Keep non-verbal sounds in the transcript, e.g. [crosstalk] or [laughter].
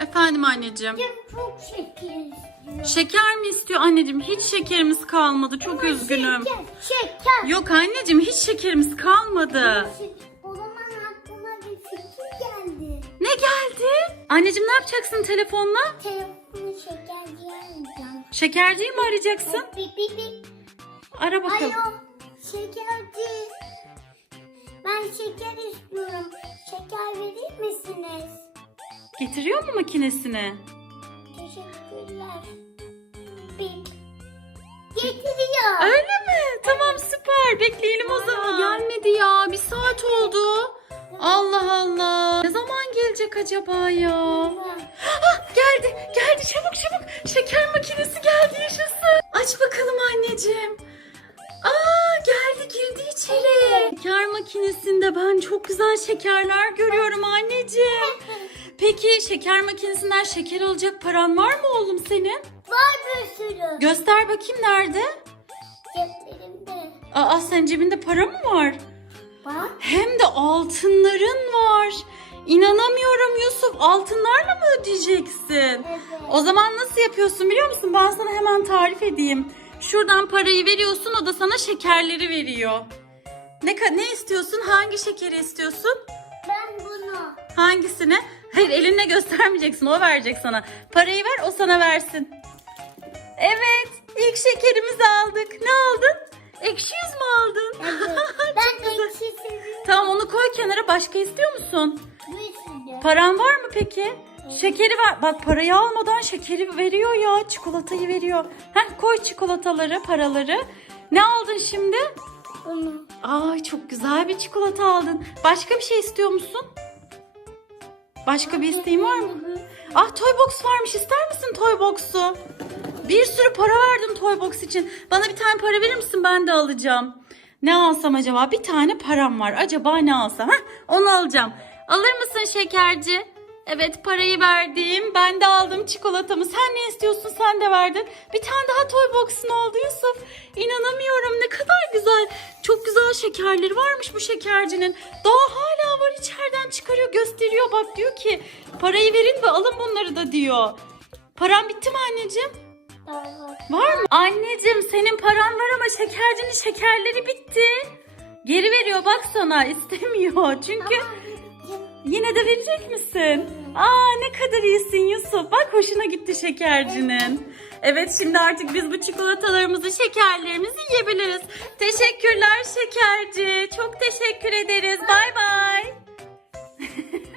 Efendim anneciğim. Ya çok şeker istiyor. Şeker mi istiyor anneciğim? Hiç şekerimiz kalmadı. Çok üzgünüm. Şeker, şeker. Yok anneciğim hiç şekerimiz kalmadı. O zaman aklıma bir fikir geldi. Ne geldi? Anneciğim ne yapacaksın telefonla? Telefonu şekerciye alacağım. Şekerciyi mi arayacaksın? Bip bip bip. Ara bakalım. Alo, şekerci. Ben şeker istiyorum. Getiriyor mu makinesini? Teşekkürler. Bip. Getiriyor. Öyle mi? Tamam süper. Bekleyelim o zaman. Gelmedi ya. Bir saat oldu. Allah Allah. Ne zaman gelecek acaba ya? Ah, geldi. Geldi. Çabuk çabuk. Şeker makinesi geldi. Yaşasın. Aç bakalım anneciğim. Aa geldi girdi içeri. Şeker makinesinde ben çok güzel şekerler görüyorum anneciğim. [laughs] Peki şeker makinesinden şeker alacak paran var mı oğlum senin? Var bir sürü. Göster bakayım nerede? Ceplerimde. Aa senin cebinde para mı var? Bak. Hem de altınların var. İnanamıyorum Yusuf. Altınlarla mı ödeyeceksin? Evet. O zaman nasıl yapıyorsun biliyor musun? Ben sana hemen tarif edeyim. Şuradan parayı veriyorsun o da sana şekerleri veriyor. Ne ne istiyorsun? Hangi şekeri istiyorsun? Ben bunu. Hangisini? Hayır elinle göstermeyeceksin. O verecek sana. Parayı ver o sana versin. Evet. ilk şekerimizi aldık. Ne aldın? Ekşi yüz mü aldın? Evet. ben ekşi seviyorum. Tamam onu koy kenara. Başka istiyor musun? Paran var mı peki? Şekeri var. Bak parayı almadan şekeri veriyor ya. Çikolatayı veriyor. Heh koy çikolataları, paraları. Ne aldın şimdi? Bunu. Ay çok güzel bir çikolata aldın. Başka bir şey istiyor musun? Başka bir isteğin var mı? Ah toy box varmış. İster misin toy box'u? Bir sürü para verdim toy box için. Bana bir tane para verir misin? Ben de alacağım. Ne alsam acaba? Bir tane param var. Acaba ne alsam? Heh, onu alacağım. Alır mısın şekerci? Evet parayı verdim. Ben de aldım çikolatamı. Sen ne istiyorsun? Sen de verdin. Bir tane daha toy box'un oldu Yusuf. İnanamıyorum ne kadar güzel. Çok güzel şekerleri varmış bu şekercinin. Daha hala var içeriden çıkarıyor gösteriyor. Bak diyor ki parayı verin ve alın bunları da diyor. Param bitti mi anneciğim? Var. Mı? Anneciğim senin paran var ama şekercinin şekerleri bitti. Geri veriyor bak sana [laughs] istemiyor. Çünkü yine de verecek misin? Aa ne kadar iyisin Yusuf. Bak hoşuna gitti şekercinin. Evet şimdi artık biz bu çikolatalarımızı, şekerlerimizi yiyebiliriz. Teşekkürler şekerci. Çok teşekkür ederiz. Bay bay. Yeah. [laughs]